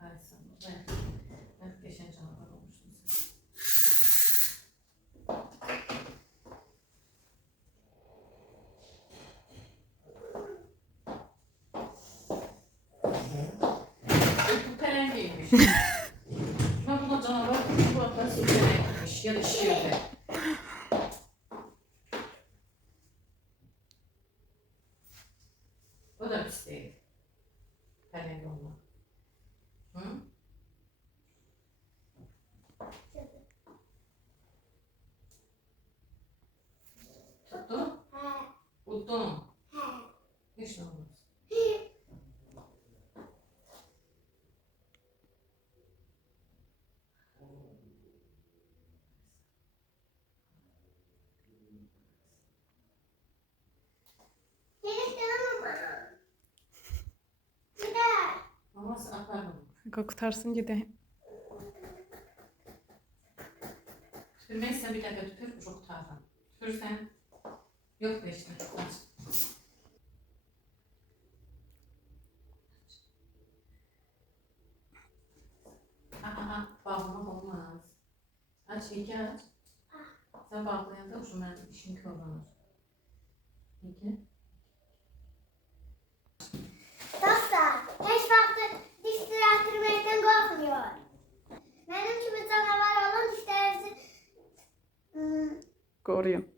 Ay sen ben geçen canavar olmuştum sen. Bu pelengeymiş. Ben buna canavar bu hafta sürülenmiş ya da şişirdi. O da pis değil. Peleng olmak. Hı? Tuttu? Uttun. Hiç ne olmaz. Maması atar mı? Kokutarsın gideyim. Tüpürmezsen bir dakika tüpür, çok tutarsan. Tüpürsen yok da işte. Aç. Bağlamak olmaz. Aç, iki aç. Sen bağlayanda şu ben işim kıvranır. İki. Dostlar, heç vaxt diş tirətdirməkdən qorxmuyor. Mənim kimi canavar olan dişlərinizi Koruyun.